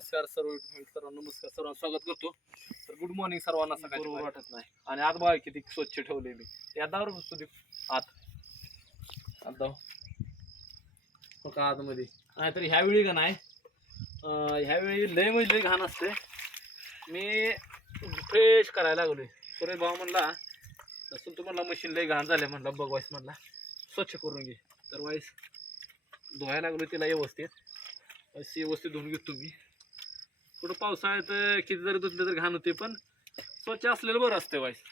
नमस्कार सर्व सर्वांना नमस्कार सर्वांना स्वागत करतो. तर गुड मॉर्निंग सर्वांना सकाळी वाटत नाही. आणि आत बघा किती स्वच्छ ठेवले मी. या दावर बसतो ते आत. आत दाव. का आतमध्ये. नाहीतर ह्यावेळी का नाही? ह्यावेळी लय म्हणजे लय घाण असते मी फ्रेश करायला लागलोय. सुरेश भाऊ म्हणला तसं तू म्हणला मशीन लय घाण झाले म्हणला बघ वाईस म्हणला स्वच्छ करून घे. तर वाईस धुवायला लागलो तिला व्यवस्थित. अशी व्यवस्थित धुवून घेतो मी. कुठं पावसाळ्यात किती जरी धुतले तर घाण होते पण स्वच्छ असलेलं बरं असते वाईस.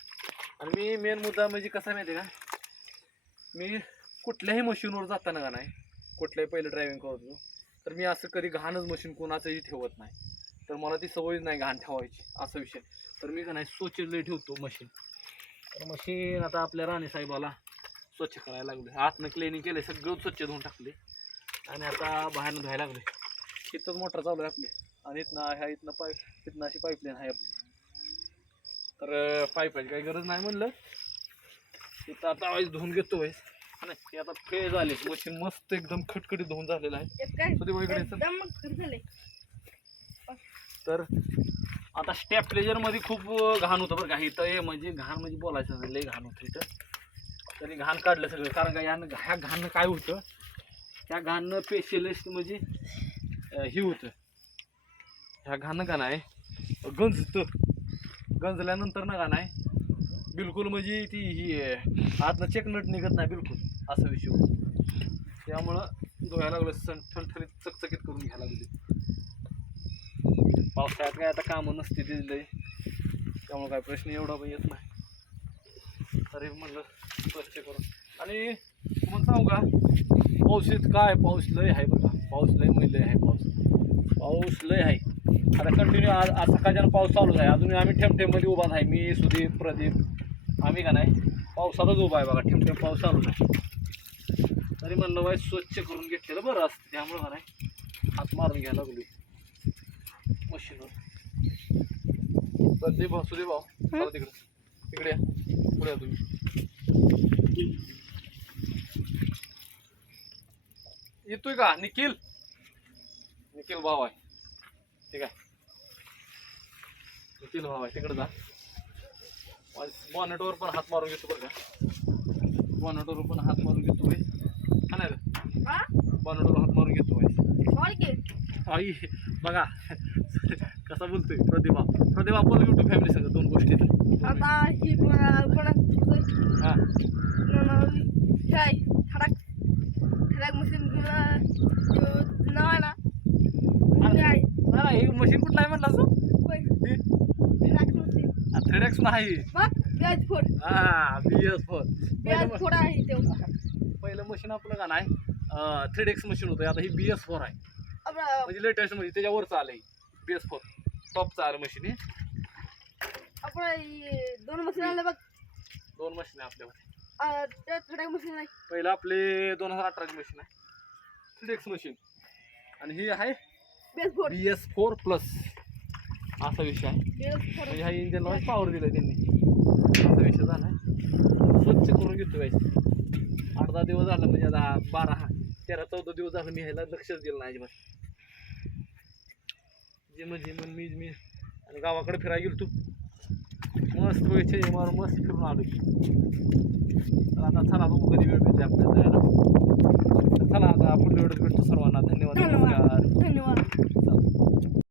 आणि मी मेन मुद्दा म्हणजे कसा माहिती आहे का? मी कुठल्याही मशीनवर जाताना का नाही कुठल्याही पहिलं ड्रायव्हिंग करतो तर मी असं कधी घाणच मशीन कोणाचंही ठेवत नाही. तर मला ती सवयच नाही घाण ठेवायची असा विषय. तर मी का नाही स्वच्छ लय ठेवतो मशीन तर मशीन आता आपल्या राणे साहेबाला स्वच्छ करायला लागले आतनं क्लिनिंग केले सगळं स्वच्छ धुवून टाकले आणि आता बाहेरनं धुवायला लागले इथंच मोटर चालू आहे आपली. आणि इथनं ह्या इथनं पाईप इथनं अशी पाईपलाईन आहे आपली. तर पाईपाची काही गरज नाही म्हणलं. इथं आता वाईस धुवून घेतो वाईस नाही ते आता फ्रेश झाले. मशीन मस्त एकदम खटखटीत धुवून झालेलं आहे. तर आता स्टेपमध्ये खूप घाण होतं बरं का. इथं हे म्हणजे घाण म्हणजे बोलायचं लय घाण होतं इथं. तरी घाण काढलं सगळं. कारण का यानं ह्या घाणनं काय होतं? ह्या घाणनं पेशलिस्ट म्हणजे हे होतं. ह्या घाणं का नाही? गंजतं गंजल्यानंतर ना का नाही? बिलकुल म्हणजे ती ही आतनं चेकनट निघत नाही बिलकुल असा विषय त्यामुळं धुवायला लागलं सण ठणठणीत चकचकीत करून घ्यायला लागली. पावसाळ्यात काय आता कामं नसते दिले त्यामुळं काय प्रश्न एवढा पण येत नाही. तरी म्हणलं स्वच्छ करून. आणि तुम्हाला सांगू का? पाऊस येत काय? पाऊस लय आहे बघा. पाऊस लय मग लय आहे पाऊस. पाऊस लय आहे. आता कंटिन्यू आज आज सकाळच्यानं पाऊस चालूच आहे अजून आम्ही ठेम ठेममध्ये उभा आहे मी सुदीप प्रदीप आम्ही का नाही? पावसातच उभा आहे बघा. ठेम ठेम पाऊस चालूच आहे तरी म्हणलं बाई स्वच्छ करून घेतलेलं बरं असतं. त्यामुळं का नाही? हात मारून घ्यायला लागली मशीनवर. प्रदीप भाऊ सुदीप भाऊ. चला तिकडे. तिकडे या. पुढे या तुम्ही. येतोय का? निखिल? निखिल भाऊ आहे. ठीक आहे. निखिल भाऊ आहे तिकडे जा. बॉनेटवर पण हात मारून घेतो बरं का. बॉनेटवर पण हात मारून घेतो हा नाही हा? बॉनेटवर हात मारून घेतो आई बघा. कसा बोलतोय? प्रतिभा प्रतिभा बोल युट्यूब फॅमिली सांग दोन गोष्टी. आता ही पण पण हा काय ठळक ठळक मशीन नाव आहे ना ते आहे ना हे मशीन कुठलं आहे म्हणला मशीन थ्रेड एक्स नाही हा बी एस फोर आहे. पहिलं मशीन. आपलं का नाही? थ्रेड एक्स मशीन होतं. आता ही बी एस फोर आहे. म्हणजे लेटेस्ट म्हणजे त्याच्यावरचं आलं बी एस फोर टॉपचं आलं मशीन हे आपण दोन मशीन आले बघ. दोन मशीन आहे ठळक मशीन नाही. पहिलं आपले दोन हजार अठराची मशीन आहे. Thread X machine. आणि ही आहे बी एस फोर प्लस असा विषय आहे. म्हणजे ह्या इंजिनला पॉवर दिलं त्यांनी. असा विषय झाला स्वच्छ करून घेतो व्हायचं आठ दहा दिवस झालं म्हणजे आता बारा तेरा चौदा दिवस झालं मी ह्याला लक्षच दिलं नाही अजिबात. जे म्हणजे मग मी मी. आणि गावाकडे फिरायला गेलो तू मस्त व्हायचे मारून मस्त फिरून आलो तर आता चला बघू कधी वेळ मिळते आपल्याला चला आता पुढल्या वेळेस भेटतो सर्वांना. धन्यवाद.